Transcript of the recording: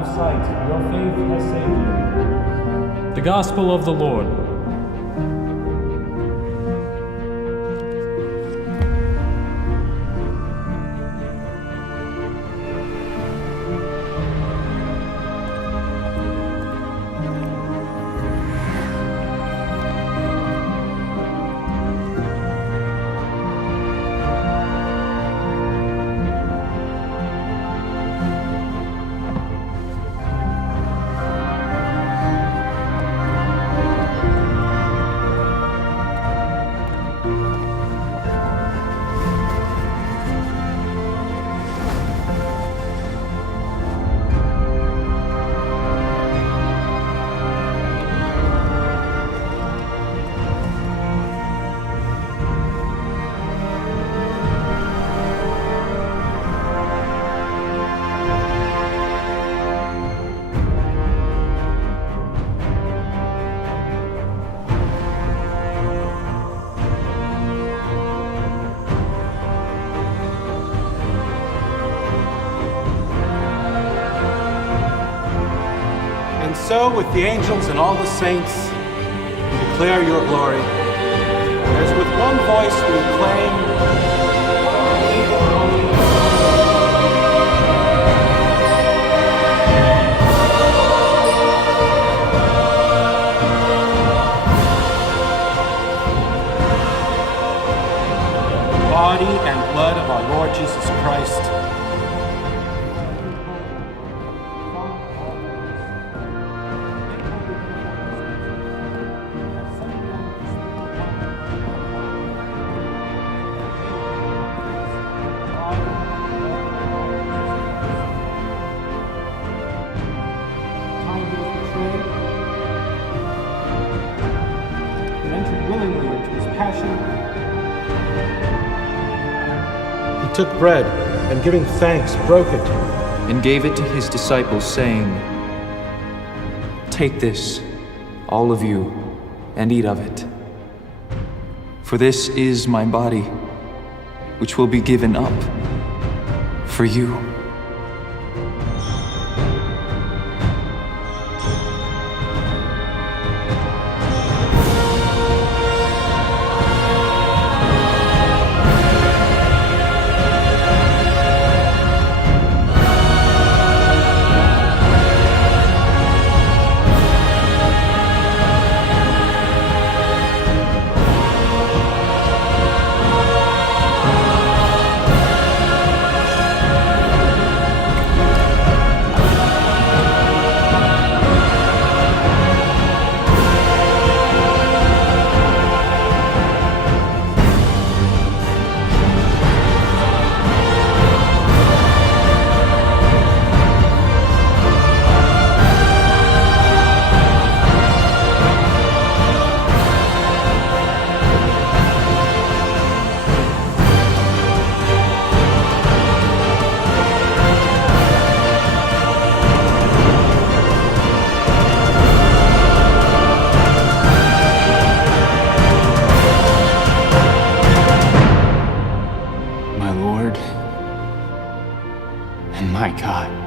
Have sight, your faith has saved you. The Gospel of the Lord. So, with the angels and all the saints, we declare your glory. As with one voice we acclaim, body and blood of our Lord Jesus Christ. Into his passion. He took bread, and giving thanks, broke it, and gave it to his disciples, saying, Take this, all of you, and eat of it. For this is my body, which will be given up for you. My God.